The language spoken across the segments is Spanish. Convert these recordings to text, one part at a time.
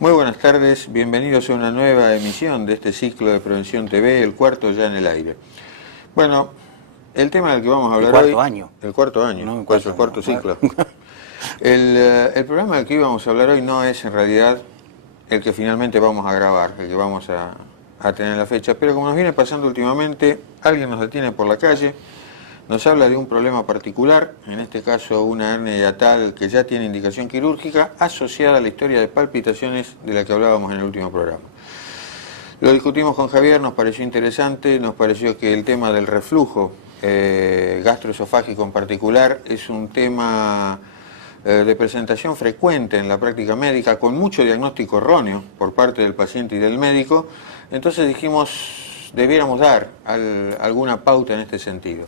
Muy buenas tardes, bienvenidos a una nueva emisión de este ciclo de Prevención TV, el cuarto ya en el aire. Bueno, el tema del que vamos a hablar hoy... El cuarto año, no, pues el cuarto ciclo. El programa del que íbamos a hablar hoy no es en realidad el que finalmente vamos a grabar, el que vamos a tener en la fecha, pero como nos viene pasando últimamente, alguien nos detiene por la calle, nos habla de un problema particular, en este caso una hernia hiatal que ya tiene indicación quirúrgica asociada a la historia de palpitaciones de la que hablábamos en el último programa. Lo discutimos con Javier, nos pareció interesante, nos pareció que el tema del reflujo gastroesofágico en particular es un tema de presentación frecuente en la práctica médica, con mucho diagnóstico erróneo por parte del paciente y del médico. Entonces dijimos, debiéramos dar alguna pauta en este sentido.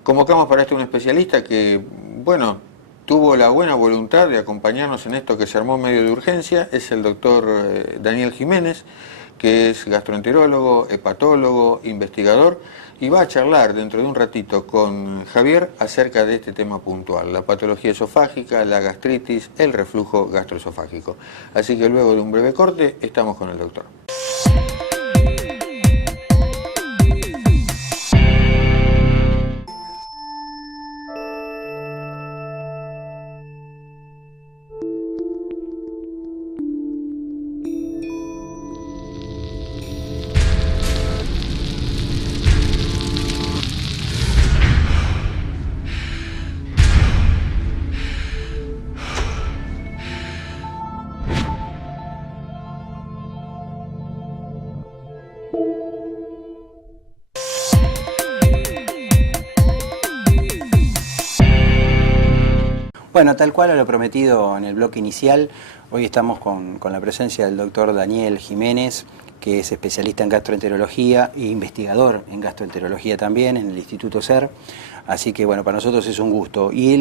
Convocamos para esto un especialista que, bueno, tuvo la buena voluntad de acompañarnos en esto que se armó medio de urgencia. Es el doctor Daniel Jiménez, que es gastroenterólogo, hepatólogo, investigador, y va a charlar dentro de un ratito con Javier acerca de este tema puntual, la patología esofágica, la gastritis, el reflujo gastroesofágico. Así que luego de un breve corte, estamos con el doctor. Bueno, tal cual a lo prometido en el bloque inicial, hoy estamos con la presencia del doctor Daniel Jiménez, que es especialista en gastroenterología e investigador en gastroenterología también en el Instituto SER. Así que bueno, para nosotros es un gusto. Y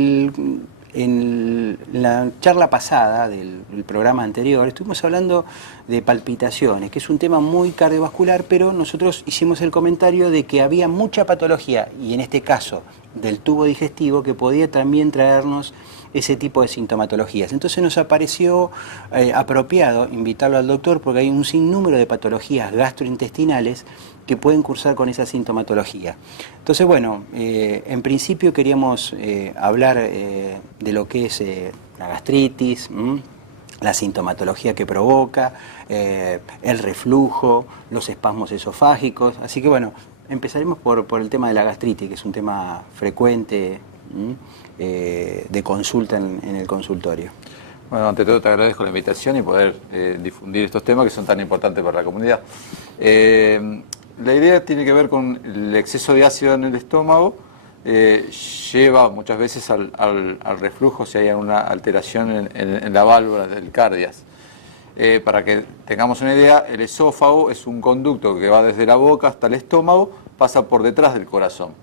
en la charla pasada del programa anterior estuvimos hablando de palpitaciones, que es un tema muy cardiovascular, pero nosotros hicimos el comentario de que había mucha patología, y en este caso del tubo digestivo, que podía también traernos ese tipo de sintomatologías. Entonces nos apareció apropiado invitarlo al doctor, porque hay un sinnúmero de patologías gastrointestinales que pueden cursar con esa sintomatología. Entonces, bueno, en principio queríamos hablar de lo que es la gastritis, la sintomatología que provoca, el reflujo, los espasmos esofágicos. Así que, bueno, empezaremos por el tema de la gastritis, que es un tema frecuente de consulta en el consultorio. Bueno, ante todo te agradezco la invitación y poder difundir estos temas que son tan importantes para la comunidad. La idea tiene que ver con el exceso de ácido en el estómago, lleva muchas veces al reflujo si hay una alteración en la válvula del cardias. Para que tengamos una idea, el esófago es un conducto que va desde la boca hasta el estómago, pasa por detrás del corazón.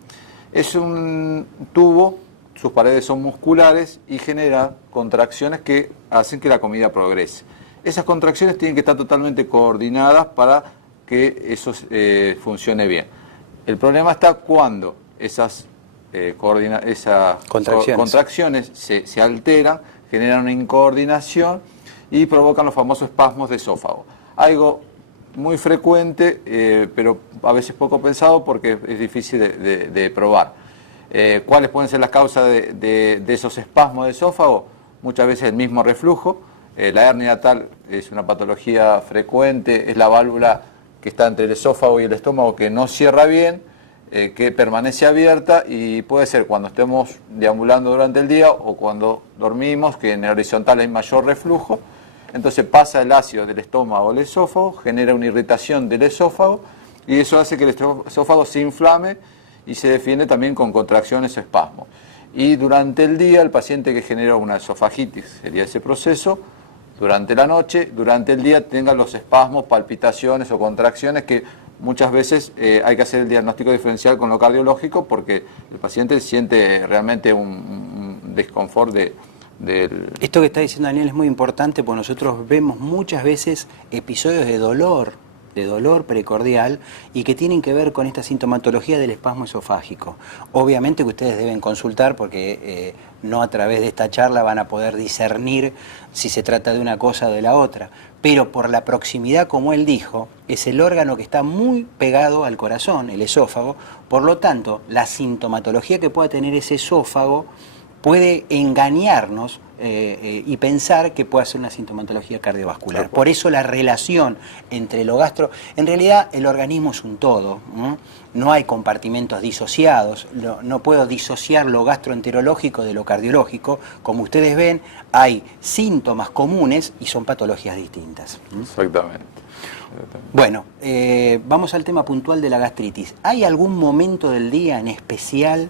Es un tubo, sus paredes son musculares y genera contracciones que hacen que la comida progrese. Esas contracciones tienen que estar totalmente coordinadas para que eso funcione bien. El problema está cuando esas contracciones se alteran, generan una incoordinación y provocan los famosos espasmos de esófago. Algo muy frecuente, pero a veces poco pensado porque es difícil de probar. ¿Cuáles pueden ser las causas de esos espasmos de esófago? Muchas veces el mismo reflujo. La hernia hiatal es una patología frecuente, es la válvula que está entre el esófago y el estómago que no cierra bien, que permanece abierta y puede ser cuando estemos deambulando durante el día o cuando dormimos, que en el horizontal hay mayor reflujo. Entonces pasa el ácido del estómago al esófago, genera una irritación del esófago y eso hace que el esófago se inflame y se defiende también con contracciones o espasmos. Y durante el día el paciente que genera una esofagitis, sería ese proceso, durante la noche, durante el día tenga los espasmos, palpitaciones o contracciones que muchas veces hay que hacer el diagnóstico diferencial con lo cardiológico porque el paciente siente realmente un desconfort Esto que está diciendo Daniel es muy importante porque nosotros vemos muchas veces episodios de dolor precordial y que tienen que ver con esta sintomatología del espasmo esofágico. Obviamente que ustedes deben consultar porque no a través de esta charla van a poder discernir si se trata de una cosa o de la otra, pero por la proximidad, como él dijo, es el órgano que está muy pegado al corazón, el esófago, por lo tanto, la sintomatología que pueda tener ese esófago puede engañarnos y pensar que puede ser una sintomatología cardiovascular. Por eso la relación entre lo gastro... En realidad el organismo es un todo, no hay compartimentos disociados, no puedo disociar lo gastroenterológico de lo cardiológico. Como ustedes ven, hay síntomas comunes y son patologías distintas. Exactamente. Bueno, vamos al tema puntual de la gastritis. ¿Hay algún momento del día en especial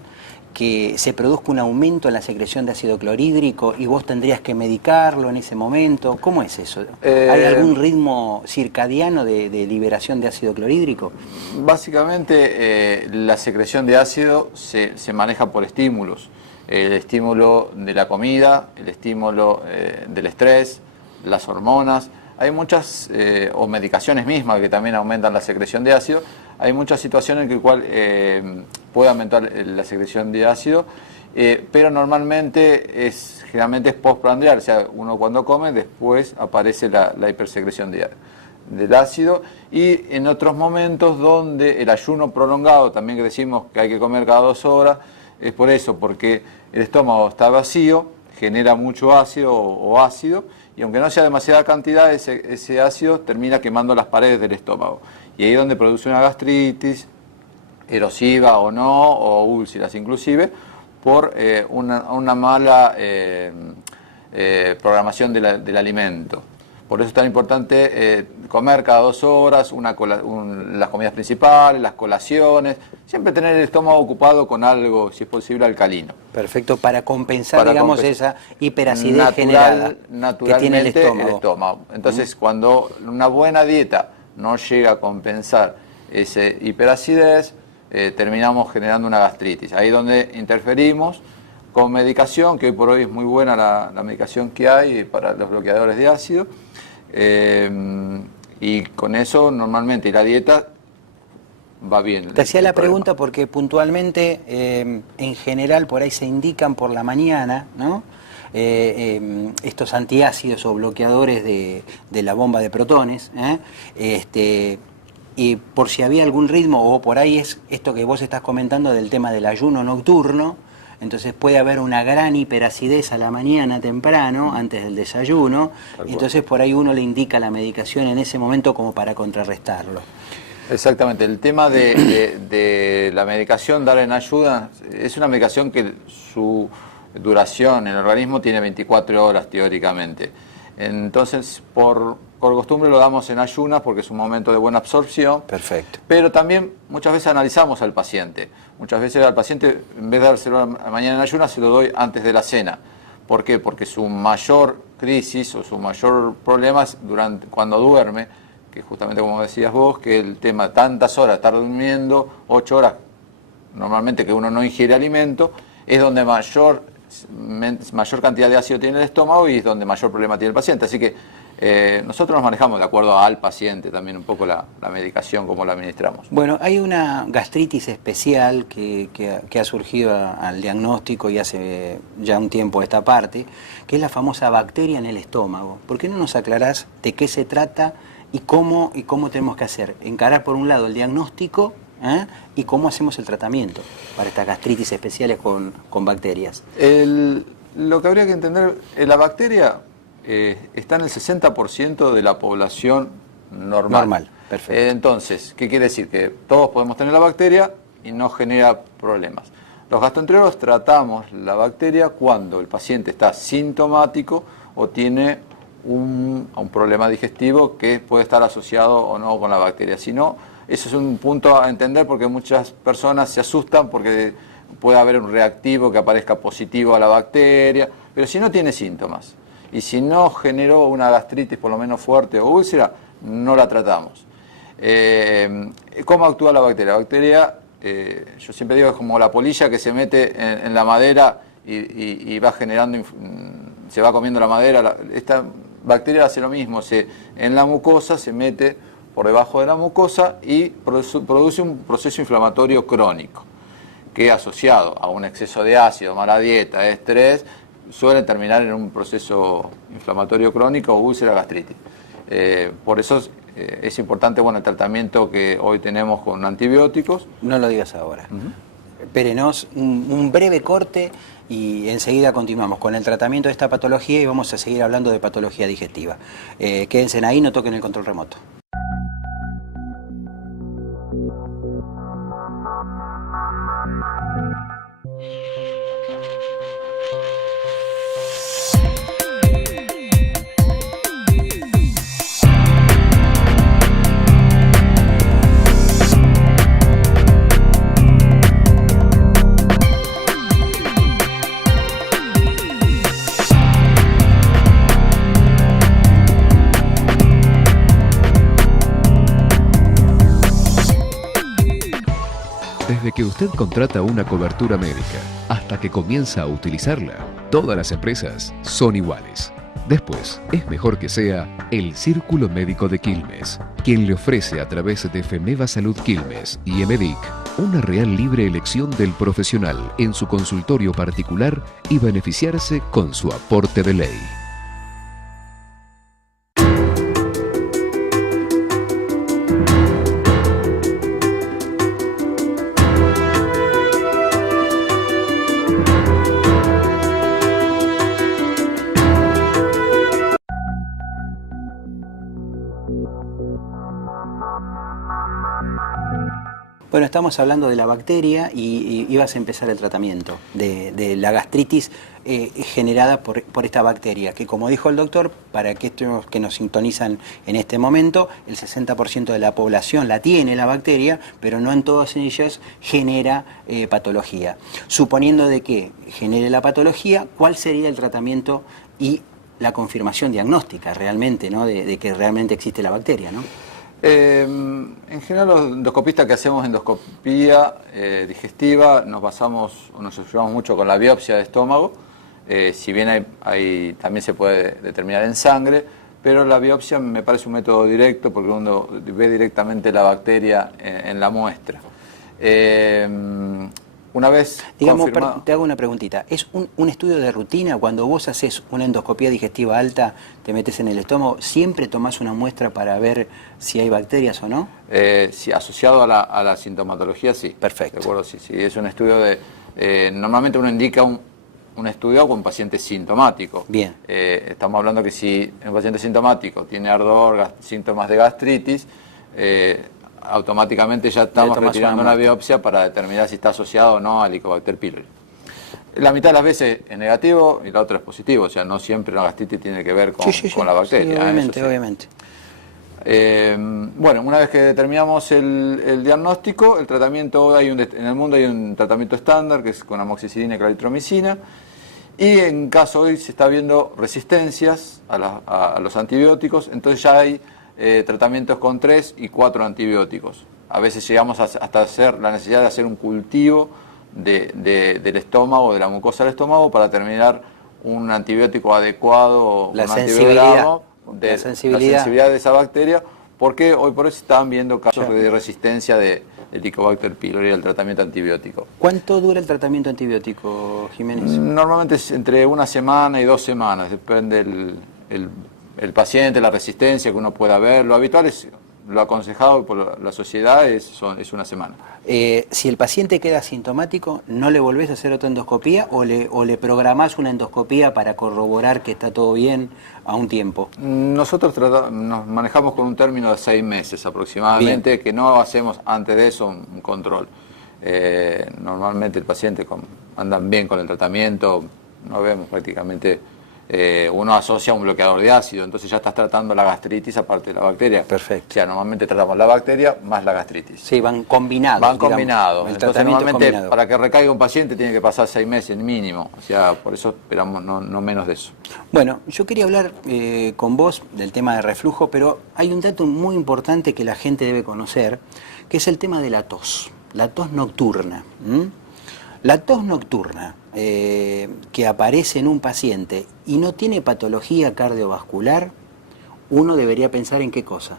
que se produzca un aumento en la secreción de ácido clorhídrico y vos tendrías que medicarlo en ese momento? ¿Cómo es eso? ¿Hay algún ritmo circadiano de liberación de ácido clorhídrico? Básicamente la secreción de ácido se maneja por estímulos. El estímulo de la comida, el estímulo del estrés, las hormonas. Hay muchas, o medicaciones mismas que también aumentan la secreción de ácido. Hay muchas situaciones en las cuales puede aumentar la secreción de ácido, pero normalmente generalmente es postprandial, o sea, uno cuando come después aparece la hipersecreción del ácido, y en otros momentos donde el ayuno prolongado, también que decimos que hay que comer cada 2 horas, es por eso, porque el estómago está vacío, genera mucho ácido o ácido, y aunque no sea demasiada cantidad, ese ácido termina quemando las paredes del estómago. Y ahí es donde produce una gastritis, erosiva o no, o úlceras inclusive, por una mala programación del alimento. Por eso es tan importante comer cada 2 horas, las comidas principales, las colaciones, siempre tener el estómago ocupado con algo, si es posible, alcalino. Perfecto, para compensar, esa hiperacidez generada que tiene el estómago. Entonces, cuando una buena dieta no llega a compensar esa hiperacidez, terminamos generando una gastritis. Ahí es donde interferimos con medicación, que hoy por hoy es muy buena la medicación que hay para los bloqueadores de ácido, y con eso normalmente la dieta va bien. Te hacía la pregunta porque puntualmente, en general, por ahí se indican por la mañana, ¿no? Estos antiácidos o bloqueadores de la bomba de protones, y por si había algún ritmo, o por ahí es esto que vos estás comentando del tema del ayuno nocturno. Entonces puede haber una gran hiperacidez a la mañana temprano, antes del desayuno, y entonces por ahí uno le indica la medicación en ese momento como para contrarrestarlo. Exactamente, el tema de la medicación, dar en ayuda, es una medicación que su duración en el organismo tiene 24 horas teóricamente. Entonces, por costumbre lo damos en ayunas porque es un momento de buena absorción. Perfecto. Pero también muchas veces analizamos al paciente. Muchas veces al paciente, en vez de dárselo a la mañana en ayunas, se lo doy antes de la cena. ¿Por qué? Porque su mayor crisis o su mayor problema es cuando duerme, que justamente como decías vos, que el tema tantas horas, estar durmiendo, 8 horas, normalmente que uno no ingiere alimento, es donde mayor cantidad de ácido tiene el estómago y es donde mayor problema tiene el paciente. Así que nosotros nos manejamos de acuerdo al paciente también un poco la medicación, como la administramos. Bueno, hay una gastritis especial que ha surgido al diagnóstico y hace ya un tiempo esta parte, que es la famosa bacteria en el estómago. ¿Por qué no nos aclarás de qué se trata y cómo tenemos que hacer? Encarar por un lado el diagnóstico, y cómo hacemos el tratamiento para estas gastritis especiales con bacterias. Lo que habría que entender, la bacteria está en el 60% de la población normal. Normal, perfecto. Entonces, ¿qué quiere decir? Que todos podemos tener la bacteria y no genera problemas. Los gastroenterólogos tratamos la bacteria cuando el paciente está sintomático o tiene un problema digestivo que puede estar asociado o no con la bacteria. Si no, eso es un punto a entender porque muchas personas se asustan porque puede haber un reactivo que aparezca positivo a la bacteria, pero si no tiene síntomas y si no generó una gastritis por lo menos fuerte o úlcera, no la tratamos. ¿Cómo actúa la bacteria? La bacteria, yo siempre digo, es como la polilla que se mete en la madera y va generando, se va comiendo la madera. Esta bacteria hace lo mismo, en la mucosa se mete por debajo de la mucosa y produce un proceso inflamatorio crónico que, asociado a un exceso de ácido, mala dieta, estrés, suele terminar en un proceso inflamatorio crónico o úlcera, gastritis. Por eso es importante, el tratamiento que hoy tenemos con antibióticos. No lo digas ahora. Espérenos un breve corte y enseguida continuamos con el tratamiento de esta patología y vamos a seguir hablando de patología digestiva. Quédense ahí, no toquen el control remoto. Desde que usted contrata una cobertura médica hasta que comienza a utilizarla, todas las empresas son iguales. Después, es mejor que sea el Círculo Médico de Quilmes, quien le ofrece a través de Femeva Salud Quilmes y Emedic una real libre elección del profesional en su consultorio particular y beneficiarse con su aporte de ley. Bueno, estamos hablando de la bacteria y ibas a empezar el tratamiento de la gastritis generada por esta bacteria, que como dijo el doctor, para aquellos que nos sintonizan en este momento, el 60% de la población la tiene la bacteria, pero no en todas ellas genera patología. Suponiendo de que genere la patología, ¿cuál sería el tratamiento y la confirmación diagnóstica realmente, ¿no? de que realmente existe la bacteria, ¿no? En general, los endoscopistas que hacemos endoscopía digestiva nos ayudamos mucho con la biopsia de estómago. Si bien también se puede determinar en sangre, pero la biopsia me parece un método directo porque uno ve directamente la bacteria en la muestra. Una vez confirmado... Te hago una preguntita. ¿Es un estudio de rutina? Cuando vos haces una endoscopía digestiva alta, te metes en el estómago, ¿siempre tomás una muestra para ver si hay bacterias o no? Sí, asociado a la sintomatología, sí. Perfecto. De acuerdo, sí. Es un estudio normalmente uno indica un estudio con paciente sintomático. Bien. Estamos hablando que si un paciente sintomático tiene ardor, síntomas de gastritis, automáticamente ya estamos retirando una biopsia para determinar si está asociado o no al Helicobacter pylori. La mitad de las veces es negativo y la otra es positivo, o sea, no siempre la gastritis tiene que ver con la bacteria. Sí, obviamente, obviamente. Bueno, una vez que determinamos el diagnóstico, el tratamiento, en el mundo hay un tratamiento estándar que es con amoxicilina y claritromicina, y en caso hoy se está viendo resistencias a los antibióticos, entonces ya hay tratamientos con 3 y 4 antibióticos. A veces llegamos hasta hacer la necesidad de hacer un cultivo del estómago, de la mucosa del estómago, para determinar un antibiótico adecuado, la un sensibilidad, de la sensibilidad de esa bacteria, porque hoy por hoy se están viendo casos de resistencia de Helicobacter pylori al tratamiento antibiótico. ¿Cuánto dura el tratamiento antibiótico, Jiménez? Normalmente es entre 1 semana y 2 semanas, depende el paciente, la resistencia que uno pueda ver. Lo habitual es, lo aconsejado por la sociedad es 1 semana. Si el paciente queda asintomático, ¿no le volvés a hacer otra endoscopía o le programás una endoscopía para corroborar que está todo bien a un tiempo? Nosotros nos manejamos con un término de 6 meses aproximadamente, bien, que no hacemos antes de eso un control. Normalmente el paciente anda bien con el tratamiento, no vemos prácticamente... uno asocia un bloqueador de ácido, entonces ya estás tratando la gastritis aparte de la bacteria. Perfecto. O sea, normalmente tratamos la bacteria más la gastritis. Sí, van combinados. Van combinados. Entonces normalmente combinado. Para que recaiga un paciente tiene que pasar 6 meses mínimo. O sea, por eso esperamos no menos de eso. Bueno, yo quería hablar con vos del tema de reflujo, pero hay un dato muy importante que la gente debe conocer, que es el tema de la tos nocturna. La tos nocturna que aparece en un paciente y no tiene patología cardiovascular, uno debería pensar en qué cosa.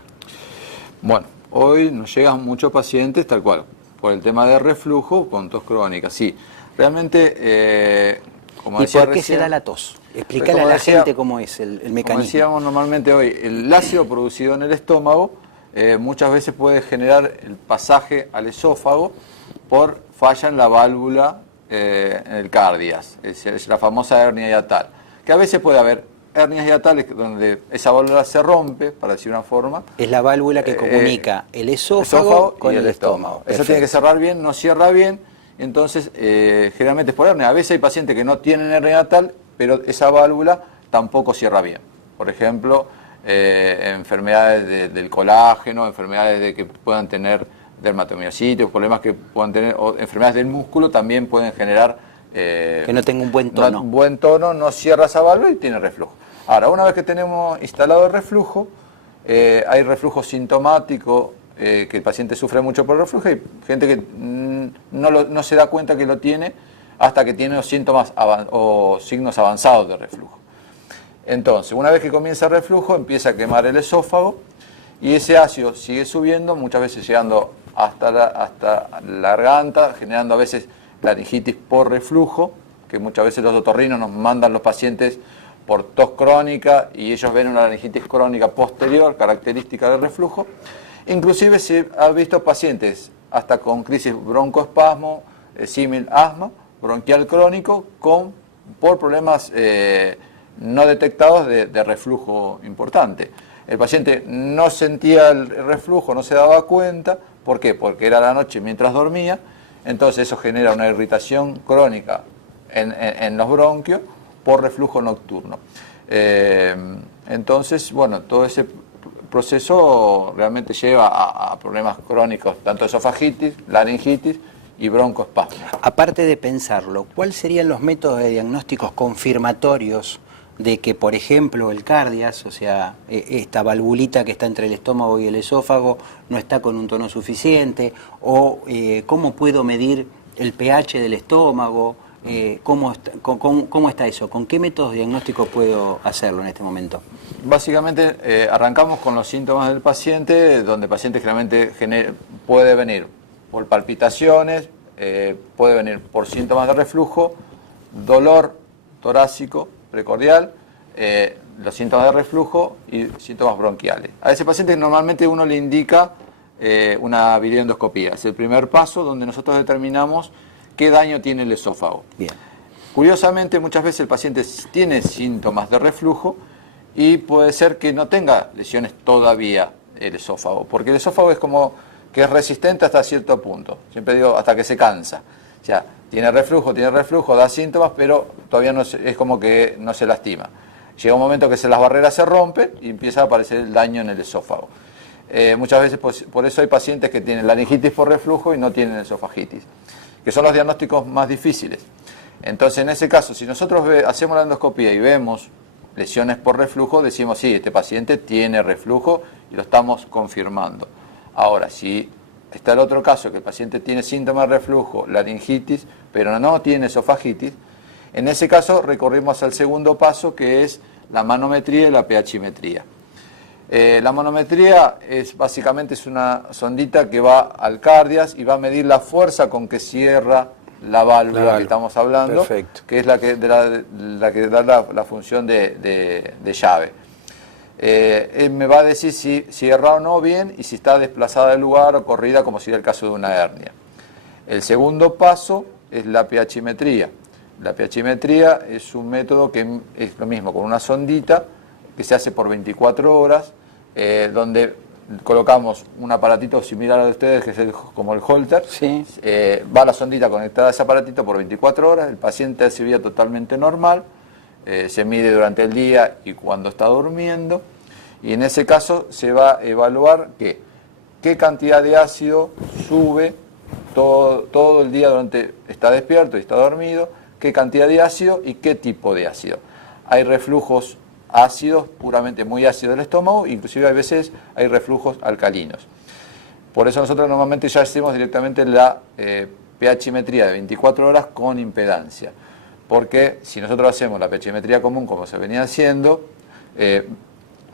Bueno, hoy nos llegan muchos pacientes tal cual, por el tema de reflujo con tos crónica. Sí, realmente, como decía ¿Y por qué recién, se da la tos? Explícale a la gente cómo es el mecanismo. Como decíamos normalmente hoy, el ácido producido en el estómago muchas veces puede generar el pasaje al esófago por falla en la válvula en el cardias, es la famosa hernia hiatal, que a veces puede haber hernias hiatales donde esa válvula se rompe, para decir una forma. Es la válvula que comunica el esófago con el estómago. Eso tiene que cerrar bien, no cierra bien, entonces generalmente es por hernia. A veces hay pacientes que no tienen hernia hiatal, pero esa válvula tampoco cierra bien. Por ejemplo, enfermedades del colágeno, enfermedades de que puedan tener dermatomiositis, problemas que puedan tener, o enfermedades del músculo también pueden generar que no tenga un buen tono. Un buen tono, no cierra esa válvula y tiene reflujo. Ahora, una vez que tenemos instalado el reflujo, hay reflujo sintomático, que el paciente sufre mucho por reflujo, y gente que no se da cuenta que lo tiene hasta que tiene los síntomas o signos avanzados de reflujo. Entonces, una vez que comienza el reflujo, empieza a quemar el esófago y ese ácido sigue subiendo, muchas veces llegando hasta la garganta, generando a veces laringitis por reflujo, que muchas veces los otorrinos nos mandan los pacientes por tos crónica y ellos ven una laringitis crónica posterior, característica del reflujo. Inclusive se ha visto pacientes hasta con crisis broncoespasmo, símil asma, bronquial crónico, por problemas no detectados de reflujo importante. El paciente no sentía el reflujo, no se daba cuenta. ¿Por qué? Porque era la noche mientras dormía, entonces eso genera una irritación crónica en los bronquios por reflujo nocturno. Entonces, bueno, todo ese proceso realmente lleva a problemas crónicos, tanto esofagitis, laringitis y broncoespasmo. Aparte de pensarlo, ¿cuáles serían los métodos de diagnósticos confirmatorios de que, por ejemplo, el cardias, o sea, esta valvulita que está entre el estómago y el esófago, no está con un tono suficiente? O ¿cómo puedo medir el pH del estómago? ¿Cómo está eso? ¿Con qué métodos diagnósticos puedo hacerlo en este momento? Básicamente arrancamos con los síntomas del paciente, donde el paciente generalmente puede venir por palpitaciones, puede venir por síntomas de reflujo, dolor torácico, precordial, los síntomas de reflujo y síntomas bronquiales. A ese paciente normalmente uno le indica una videoendoscopía. Es el primer paso donde nosotros determinamos qué daño tiene el esófago. Bien. Curiosamente, muchas veces el paciente tiene síntomas de reflujo y puede ser que no tenga lesiones todavía el esófago, porque el esófago es como que es resistente hasta cierto punto. Siempre digo hasta que se cansa. O sea, tiene reflujo, da síntomas, pero todavía no es como que no se lastima. Llega un momento que las barreras se rompen y empieza a aparecer el daño en el esófago. Muchas veces por eso hay pacientes que tienen laringitis por reflujo y no tienen esofagitis, que son los diagnósticos más difíciles. Entonces, en ese caso, si nosotros hacemos la endoscopía y vemos lesiones por reflujo, decimos, sí, este paciente tiene reflujo y lo estamos confirmando. Ahora, si está el otro caso, que el paciente tiene síntomas de reflujo, laringitis, pero no tiene esofagitis, en ese caso recorrimos al segundo paso, que es la manometría y la pHimetría. La manometría básicamente es una sondita que va al cardias y va a medir la fuerza con que cierra la válvula que estamos hablando, perfecto, que es la que da la función de llave. Me va a decir si cierra o no bien y si está desplazada del lugar o corrida, como sería el caso de una hernia. El segundo paso es la pHimetría. La pHimetría es un método que es lo mismo, con una sondita que se hace por 24 horas, donde colocamos un aparatito similar al de ustedes, que es como el Holter. Sí. Va la sondita conectada a ese aparatito por 24 horas, el paciente hace vida totalmente normal, se mide durante el día y cuando está durmiendo, y en ese caso se va a evaluar qué cantidad de ácido sube todo el día está despierto y está dormido, qué cantidad de ácido y qué tipo de ácido. Hay reflujos ácidos, puramente muy ácidos del estómago, inclusive a veces hay reflujos alcalinos. Por eso nosotros normalmente ya hacemos directamente la pHimetría de 24 horas con impedancia, porque si nosotros hacemos la pHimetría común como se venía haciendo,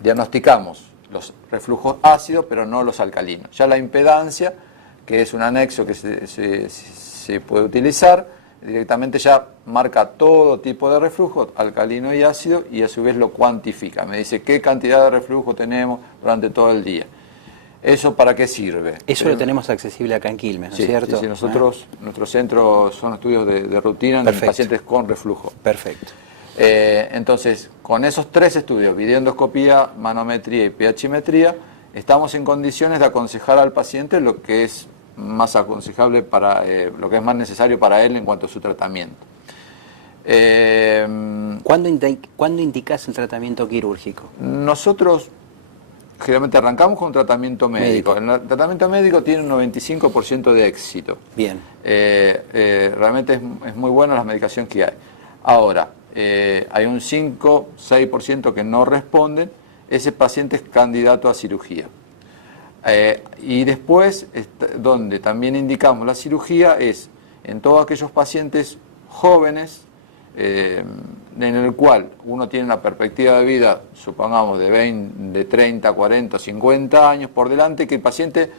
diagnosticamos los reflujos ácidos pero no los alcalinos. Ya la impedancia, que es un anexo que se puede utilizar, directamente ya marca todo tipo de reflujo, alcalino y ácido, y a su vez lo cuantifica. Me dice qué cantidad de reflujo tenemos durante todo el día. ¿Eso para qué sirve? Eso lo tenemos accesible acá en Quilmes, ¿no es cierto? Sí, nosotros, nuestros centros son estudios de rutina en pacientes con reflujo. Perfecto. Entonces, con esos 3 estudios, videoendoscopía, manometría y pHimetría, estamos en condiciones de aconsejar al paciente lo que es más aconsejable lo que es más necesario para él en cuanto a su tratamiento. ¿Cuándo indicás el tratamiento quirúrgico? Nosotros generalmente arrancamos con un tratamiento médico. El tratamiento médico tiene un 95% de éxito. Bien. Realmente es muy buena la medicación que hay. Ahora, hay un 5-6% que no responden. Ese paciente es candidato a cirugía. Y después, donde también indicamos la cirugía, es en todos aquellos pacientes jóvenes, en el cual uno tiene una perspectiva de vida, supongamos, de 30, 40, 50 años por delante, que el paciente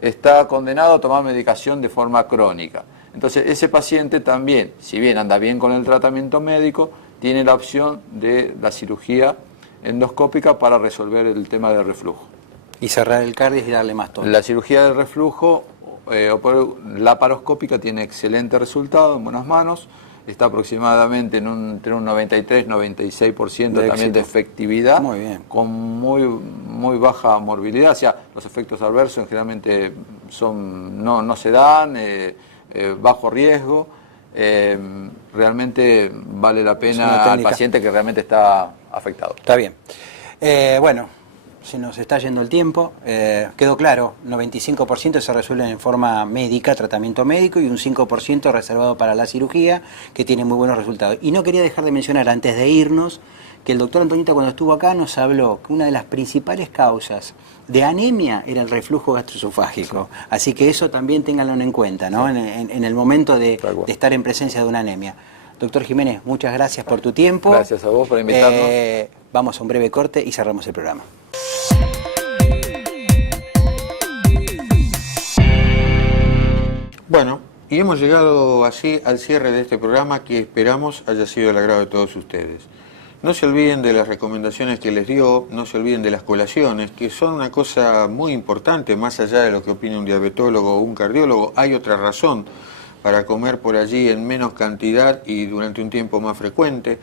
está condenado a tomar medicación de forma crónica. Entonces, ese paciente también, si bien anda bien con el tratamiento médico, tiene la opción de la cirugía endoscópica para resolver el tema del reflujo. Y cerrar el cardias y darle más tono. La cirugía del reflujo laparoscópica tiene excelente resultado, en buenas manos. Está aproximadamente entre un 93-96% también de efectividad. Muy bien. Con muy baja morbilidad. O sea, los efectos adversos generalmente no se dan, bajo riesgo. Realmente vale la pena al paciente que realmente está afectado. Está bien. Bueno, se nos está yendo el tiempo. Quedó claro, 95% se resuelven en forma médica, tratamiento médico, y un 5% reservado para la cirugía, que tiene muy buenos resultados. Y no quería dejar de mencionar, antes de irnos, que el doctor Antonita, cuando estuvo acá, nos habló que una de las principales causas de anemia era el reflujo gastroesofágico. Sí. Así que eso también ténganlo en cuenta, ¿no? Sí. En el momento de estar en presencia de una anemia. Doctor Jiménez, muchas gracias por tu tiempo. Gracias a vos por invitarnos. Vamos a un breve corte y cerramos el programa. Bueno, y hemos llegado así al cierre de este programa que esperamos haya sido el agrado de todos ustedes. No se olviden de las recomendaciones que les dio, no se olviden de las colaciones, que son una cosa muy importante, más allá de lo que opine un diabetólogo o un cardiólogo. Hay otra razón para comer por allí en menos cantidad y durante un tiempo más frecuente.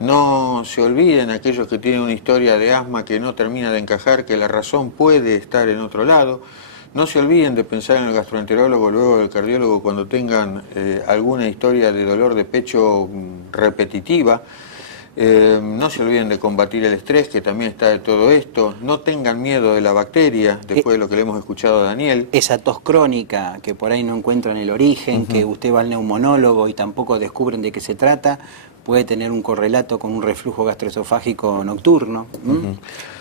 No se olviden aquellos que tienen una historia de asma que no termina de encajar, que la razón puede estar en otro lado. No se olviden de pensar en el gastroenterólogo, luego del cardiólogo, cuando tengan alguna historia de dolor de pecho repetitiva. No se olviden de combatir el estrés, que también está de todo esto. No tengan miedo de la bacteria, después de lo que le hemos escuchado a Daniel. Esa tos crónica, que por ahí no encuentran el origen, que usted va al neumonólogo y tampoco descubren de qué se trata, puede tener un correlato con un reflujo gastroesofágico nocturno.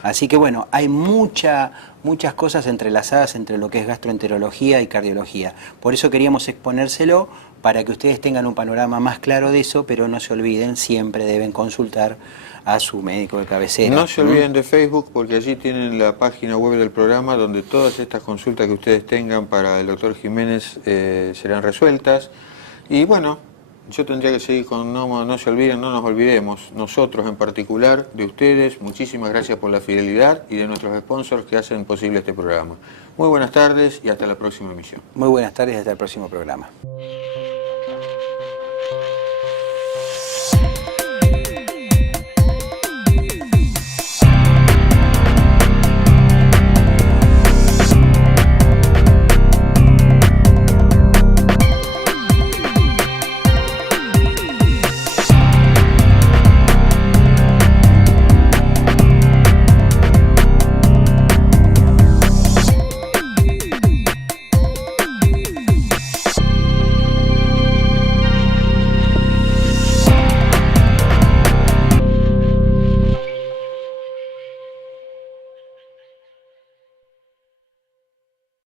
Así que bueno, hay muchas cosas entrelazadas entre lo que es gastroenterología y cardiología. Por eso queríamos exponérselo, para que ustedes tengan un panorama más claro de eso, pero no se olviden, siempre deben consultar a su médico de cabecera. No se olviden de Facebook, porque allí tienen la página web del programa, donde todas estas consultas que ustedes tengan para el doctor Jiménez serán resueltas. Y bueno, yo tendría que seguir con no se olviden, no nos olvidemos, nosotros en particular, de ustedes. Muchísimas gracias por la fidelidad, y de nuestros sponsors que hacen posible este programa. Muy buenas tardes y hasta la próxima emisión. Muy buenas tardes y hasta el próximo programa.